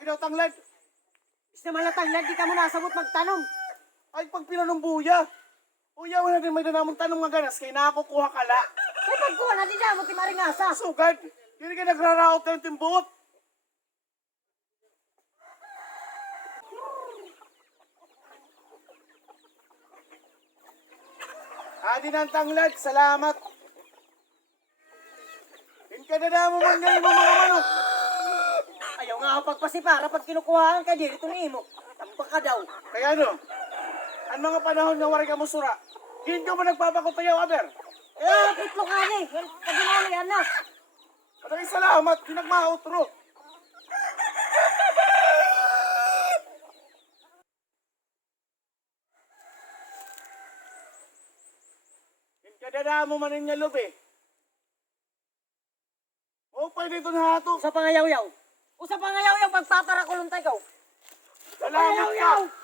Lagi daw tanglad. Isna malatang di ka mo nasabot magtanong. Ay, pag pinanumbuya. Uya, wala din may danamong tanong nga ganas, kaya nakakukuha ka la. Kaya pagkuha na di na mo timaringasa. Sugad, hindi ka nagraraot ng timbot. Adi ng tanglad, salamat. Hinkadada mo man ngayon mo mga manok. Ayaw nga ako pagpasipara pag kinukuhaan ka dito ni mo. Tampak ka daw. Kaya ano, ang mga panahon nga wari ka mo sura, hindi ka mo nagpapakotayaw, aber. Pitlo ka ni. Kaginali yan na. Maraming salamat, pinagmautro. Hinkadada mo man niya lubi. O, pwede ito na hato. Usa pangayaw-yaw. Usa pangayaw-yaw pagpaparakulong tayo. Salamat ka.